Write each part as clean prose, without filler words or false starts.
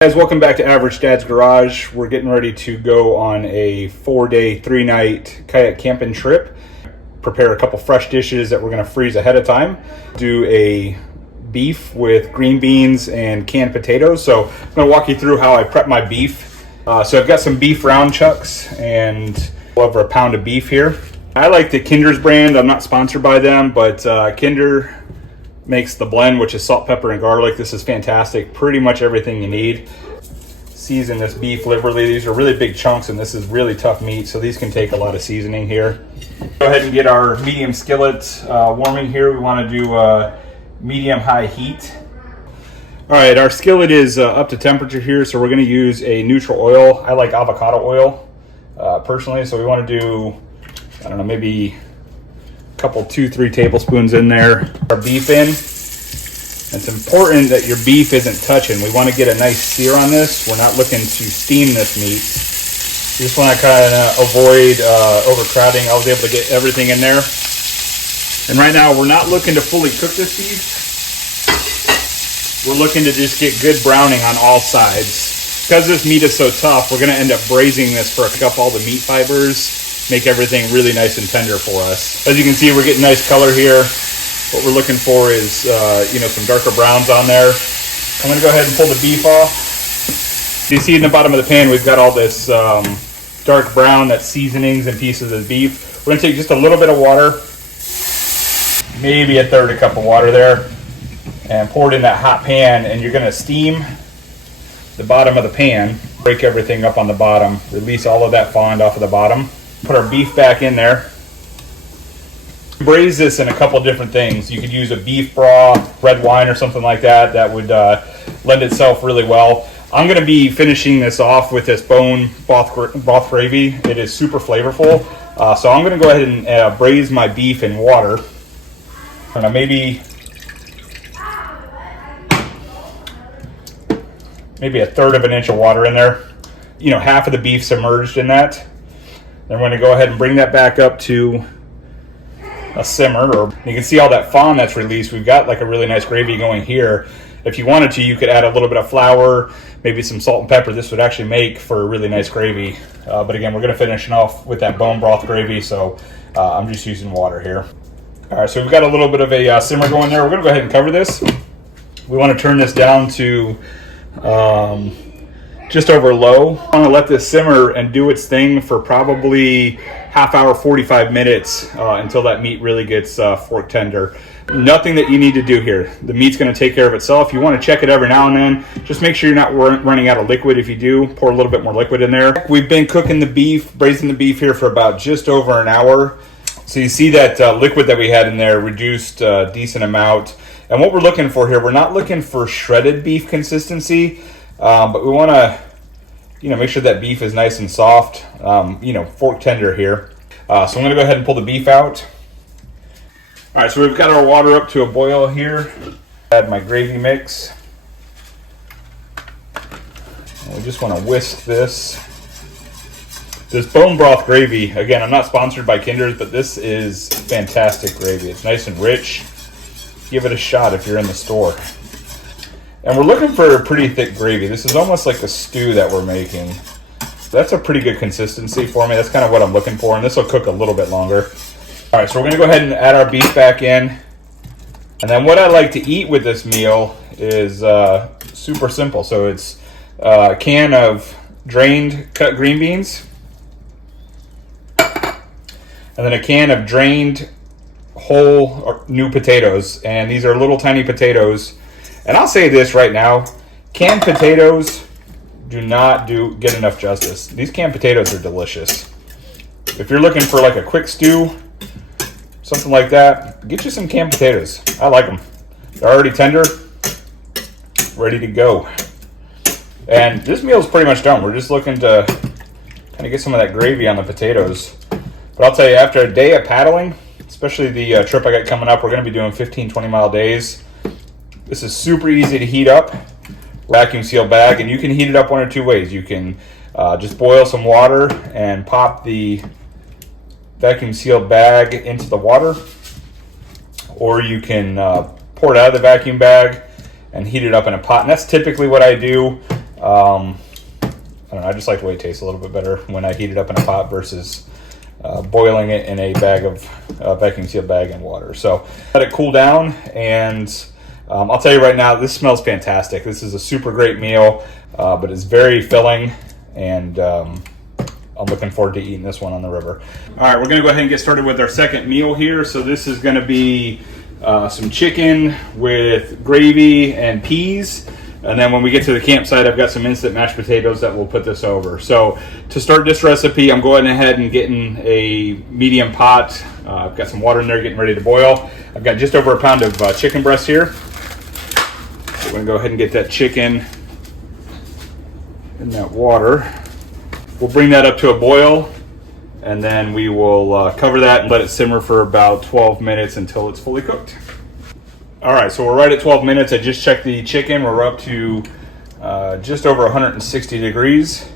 Guys, welcome back to Average Dad's Garage. We're getting ready to go on a 4-day, 3-night kayak camping trip. Prepare a couple fresh dishes that we're going to freeze ahead of time. Do a beef with green beans and canned potatoes. So I'm going to walk you through how I prep my beef. So I've got some beef round chucks and over a pound of beef here. I like the Kinder's brand. I'm not sponsored by them, but Kinder makes the blend, which is salt, pepper, and garlic. This is fantastic. Pretty much everything you need. Season this beef liberally. These are really big chunks, and this is really tough meat, so these can take a lot of seasoning here. Go ahead and get our medium skillet warming here. We want to do medium-high heat. All right, our skillet is up to temperature here, so we're going to use a neutral oil. I like avocado oil personally, so we want to do, I don't know, maybe couple 2-3 tablespoons in there. Our beef in. It's important that your beef isn't touching. We want to get a nice sear on this. We're not looking to steam this meat. You just want to kind of avoid overcrowding. I was able to get everything in there. And right now we're not looking to fully cook this beef. We're looking to just get good browning on all sides. Because this meat is so tough, we're going to end up braising this for up all the meat fibers. Make everything really nice and tender for us. As you can see, we're getting nice color here. What we're looking for is, some darker browns on there. I'm gonna go ahead and pull the beef off. You see in the bottom of the pan, we've got all this dark brown, that's seasonings and pieces of beef. We're gonna take just a little bit of water, maybe a third a cup of water there, and pour it in that hot pan, and you're gonna steam the bottom of the pan, break everything up on the bottom, release all of that fond off of the bottom. Put our beef back in there. Braise this in a couple different things. You could use a beef broth, red wine, or something like that. That would lend itself really well. I'm going to be finishing this off with this bone broth gravy. It is super flavorful. So I'm going to go ahead and braise my beef in water. I don't know, maybe a third of an inch of water in there. You know, half of the beef submerged in that. Then we're going to go ahead and bring that back up to a simmer. Or you can see all that fond that's released. We've got like a really nice gravy going here. If you wanted to, you could add a little bit of flour, maybe some salt and pepper. This would actually make for a really nice gravy. But again, we're going to finish it off with that bone broth gravy, so I'm just using water here. All right, so we've got a little bit of a simmer going there. We're going to go ahead and cover this. We want to turn this down to just over low. I want to let this simmer and do its thing for probably half hour, 45 minutes until that meat really gets fork tender. Nothing that you need to do here. The meat's going to take care of itself. You want to check it every now and then. Just make sure you're not running out of liquid. If you do, pour a little bit more liquid in there. We've been cooking the beef, braising the beef here for about just over an hour. So you see that liquid that we had in there reduced a decent amount. And what we're looking for here, we're not looking for shredded beef consistency. But we want to, make sure that beef is nice and soft, fork tender here. So I'm going to go ahead and pull the beef out. All right, so we've got our water up to a boil here. Add my gravy mix. And we just want to whisk this. This bone broth gravy, again, I'm not sponsored by Kinder's, but this is fantastic gravy. It's nice and rich. Give it a shot if you're in the store. And we're looking for a pretty thick gravy. This is almost like a stew that we're making. That's a pretty good consistency for me. That's kind of what I'm looking for, and this will cook a little bit longer. All right, so we're gonna go ahead and add our beef back in. And then what I like to eat with this meal is super simple. So it's a can of drained cut green beans, and then a can of drained whole or new potatoes. And these are little tiny potatoes. And I'll say this right now, canned potatoes do not get enough justice. These canned potatoes are delicious. If you're looking for like a quick stew, something like that, get you some canned potatoes. I like them. They're already tender, ready to go. And this meal is pretty much done. We're just looking to kind of get some of that gravy on the potatoes. But I'll tell you, after a day of paddling, especially the trip I got coming up, we're going to be doing 15, 20-mile days. This is super easy to heat up. Vacuum seal bag, and you can heat it up one or two ways. You can just boil some water and pop the vacuum sealed bag into the water, or you can pour it out of the vacuum bag and heat it up in a pot. And that's typically what I do. I don't know, I just like the way it tastes a little bit better when I heat it up in a pot versus boiling it in a bag of vacuum sealed bag in water. So let it cool down, and I'll tell you right now, this smells fantastic. This is a super great meal, but it's very filling, and I'm looking forward to eating this one on the river. All right, we're gonna go ahead and get started with our second meal here. So this is gonna be some chicken with gravy and peas. And then when we get to the campsite, I've got some instant mashed potatoes that we'll put this over. So to start this recipe, I'm going ahead and getting a medium pot. I've got some water in there getting ready to boil. I've got just over a pound of chicken breast here. So we're gonna go ahead and get that chicken in that water. We'll bring that up to a boil, and then we will cover that and let it simmer for about 12 minutes until it's fully cooked. All right, so we're right at 12 minutes. I just checked the chicken. We're up to just over 160 degrees.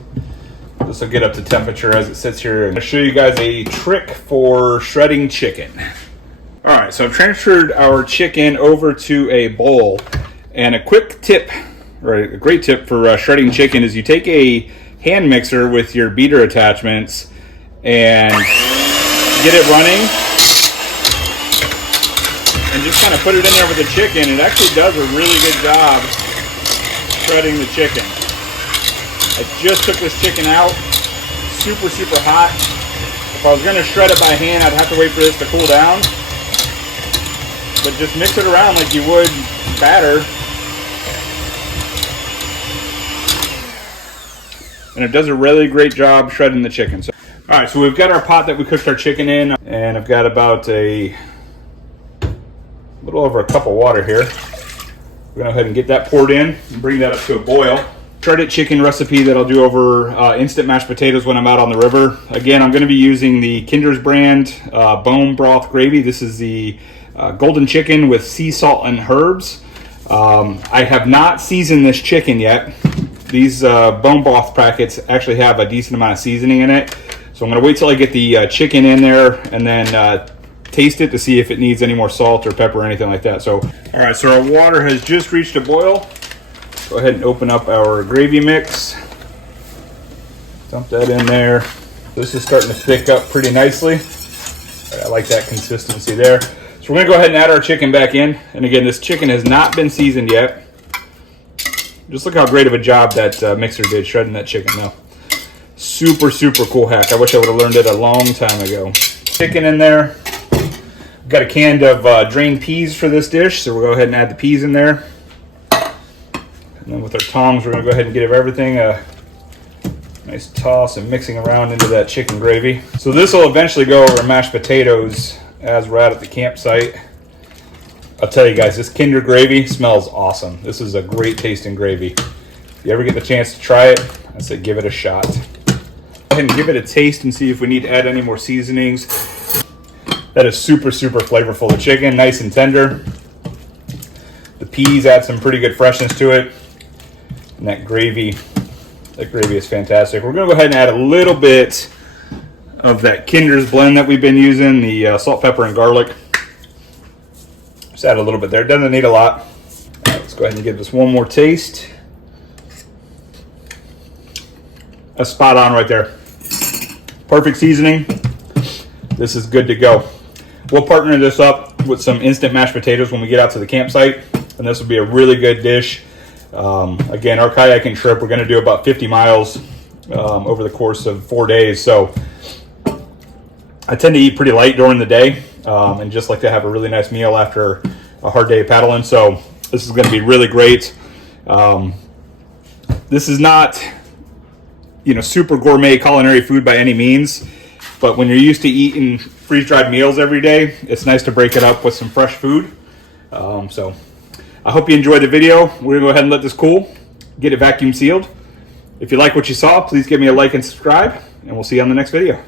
This will get up to temperature as it sits here. I'm going to show you guys a trick for shredding chicken. All right, so I've transferred our chicken over to a bowl. And a quick tip, or a great tip for shredding chicken, is you take a hand mixer with your beater attachments and get it running. And just kind of put it in there with the chicken. It actually does a really good job shredding the chicken. I just took this chicken out, super, super hot. If I was gonna shred it by hand, I'd have to wait for this to cool down. But just mix it around like you would batter. And it does a really great job shredding the chicken. So, all right, so we've got our pot that we cooked our chicken in, and I've got about a little over a cup of water here. We're gonna go ahead and get that poured in and bring that up to a boil. Shredded chicken recipe that I'll do over instant mashed potatoes when I'm out on the river. Again, I'm gonna be using the Kinder's brand bone broth gravy. This is the golden chicken with sea salt and herbs. I have not seasoned this chicken yet. These bone broth packets actually have a decent amount of seasoning in it. So I'm gonna wait till I get the chicken in there and then taste it to see if it needs any more salt or pepper or anything like that. So, all right, so our water has just reached a boil. Go ahead and open up our gravy mix. Dump that in there. This is starting to thick up pretty nicely. I like that consistency there. So we're gonna go ahead and add our chicken back in. And again, this chicken has not been seasoned yet. Just look how great of a job that mixer did shredding that chicken though. Super, super cool hack. I wish I would have learned it a long time ago. Chicken in there. Got a can of drained peas for this dish, so we'll go ahead and add the peas in there. And then with our tongs, we're gonna go ahead and give everything a nice toss and mixing around into that chicken gravy. So this will eventually go over mashed potatoes as we're out at the campsite. I'll tell you guys, this Kinder gravy smells awesome. This is a great tasting gravy. If you ever get the chance to try it, I say give it a shot. Go ahead and give it a taste and see if we need to add any more seasonings. That is super, super flavorful. The chicken, nice and tender. The peas add some pretty good freshness to it. And that gravy is fantastic. We're gonna go ahead and add a little bit of that Kinder's blend that we've been using, the salt, pepper, and garlic. Just add a little bit there, doesn't need a lot. All right, let's go ahead and give this one more taste. That's spot on right there. Perfect seasoning. This is good to go. We'll partner this up with some instant mashed potatoes when we get out to the campsite, and this will be a really good dish. Again, our kayaking trip, we're going to do about 50 miles over the course of 4 days. So I tend to eat pretty light during the day and just like to have a really nice meal after a hard day of paddling. So this is going to be really great. This is not, super gourmet culinary food by any means. But when you're used to eating freeze-dried meals every day, it's nice to break it up with some fresh food. So I hope you enjoyed the video. We're gonna go ahead and let this cool, get it vacuum sealed. If you like what you saw, please give me a like and subscribe, and we'll see you on the next video.